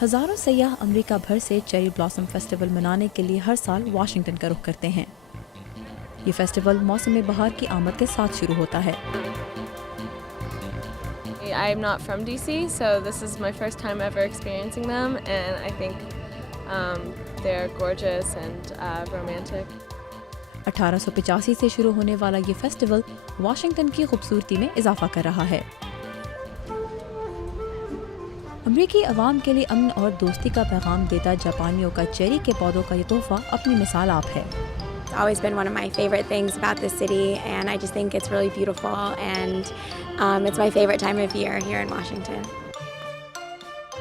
हजारों सयाह अमेरिका भर से चेरी ब्लॉसम फेस्टिवल मनाने के लिए हर साल वाशिंगटन का रुख करते हैं। ये फेस्टिवल मौसम बहार की आमद के साथ शुरू होता है। I'm not from DC, so this is my first time ever experiencing them, and I think they're gorgeous and romantic. 1885 से शुरू होने वाला ये फेस्टिवल वाशिंगटन की खूबसूरती में इजाफा कर रहा है। अमरीकी अवाम के लिए अमन और दोस्ती का पैगाम देता जापानियों का चेरी के पौधों का ये तोहफा अपनी मिसाल आप है। It's always been one of my favorite things about this city, and I just think it's really beautiful, and it's my favorite time of year here in Washington.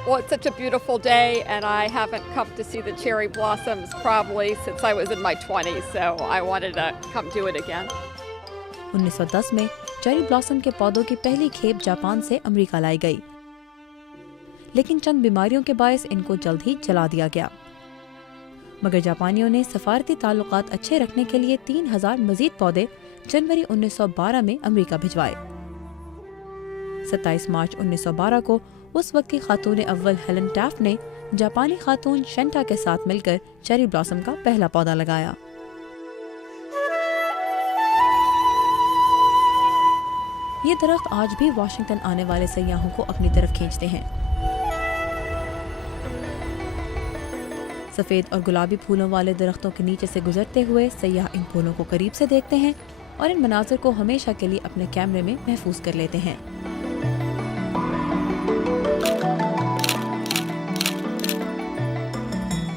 Well, it's such a beautiful day, and I haven't come to see the cherry blossoms probably since I was in my 20s, so I wanted to come do it again. 1910 में cherry blossom के पौधों की पहली खेप Japan से America लाई गई, लेकिन चंद बीमारियों के बायस इनको जल्द ही जला दिया गया। मगर जापानियों ने सफारती ताल्लुकात अच्छे रखने के लिए 3000 मजीद पौधे जनवरी 1912 में अमेरिका भिजवाए। 27 मार्च 1912 को उस वक्त की खातून अव्वल हेलन टैफ्ट ने जापानी खातून शेंटा के साथ मिलकर चेरी ब्लॉसम का पहला पौधा लगाया। ये दरख्त आज भी वाशिंगटन आने वाले सयाहों को अपनी तरफ खींचते हैं। सफेद और गुलाबी फूलों वाले दरख्तों के नीचे से गुजरते हुए सयाह इन फूलों को करीब से देखते हैं और इन मनाज़िर को हमेशा के लिए अपने कैमरे में महफूज कर लेते हैं।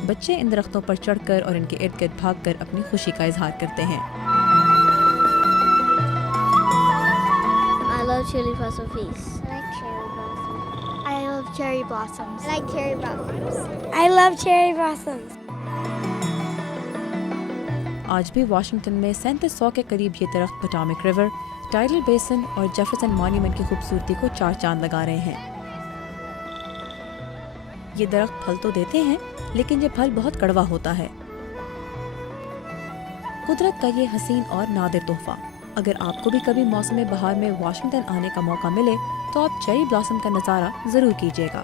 बच्चे इन दरख्तों पर चढ़कर और इनके इर्द गिर्द भागकर अपनी खुशी का इजहार करते हैं। I love cherry blossom feast. I like cherry blossoms. I love cherry blossoms. I like cherry blossoms. I love cherry blossoms. आज भी वाशिंगटन में 3700 के करीब ये दरख्त पोटोमैक रिवर, टाइडल बेसन और जेफरसन मॉन्यूमेंट की खूबसूरती को चार चांद लगा रहे हैं। ये दरख्त फल तो देते हैं, लेकिन ये फल बहुत कड़वा होता है। कुदरत का ये हसीन और नादिर तोहफा। अगर आपको भी कभी मौसम बहार में वाशिंगटन आने का मौका मिले तो आप चेरी ब्लॉसम का नज़ारा जरूर कीजिएगा।